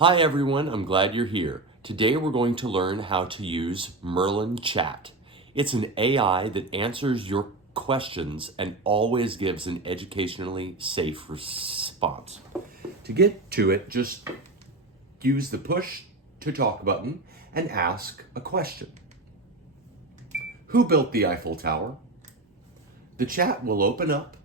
Hi everyone, I'm glad you're here. Today we're going to learn how to use Merlyn Chat. It's an AI that answers your questions and always gives an educationally safe response. To get to it, just use the push to talk button and ask a question. Who built the Eiffel Tower? The chat will open up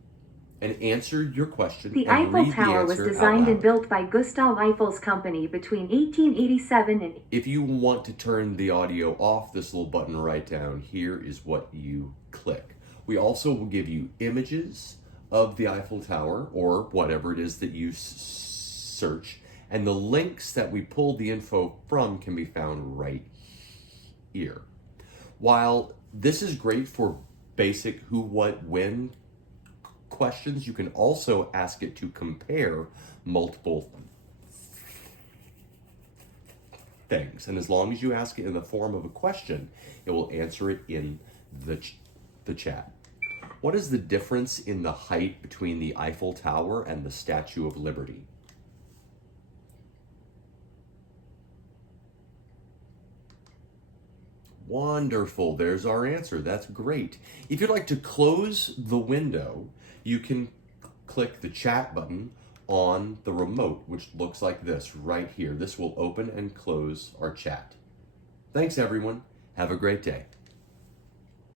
and answer your question. The and Eiffel read Tower the was answer designed out and loud. built by Gustav Eiffel's company between 1887 and... If you want to turn the audio off, this little button right down here is what you click. We also will give you images of the Eiffel Tower or whatever it is that you search, and the links that we pulled the info from can be found right here. While this is great for basic who, what, when questions, you can also ask it to compare multiple things. And as long as you ask it in the form of a question, it will answer it in the chat. What is the difference in the height between the Eiffel Tower and the Statue of Liberty? Wonderful, there's our answer. That's great. If you'd like to close the window, you can click the chat button on the remote, which looks like this right here. This will open and close our chat. Thanks everyone. Have a great day.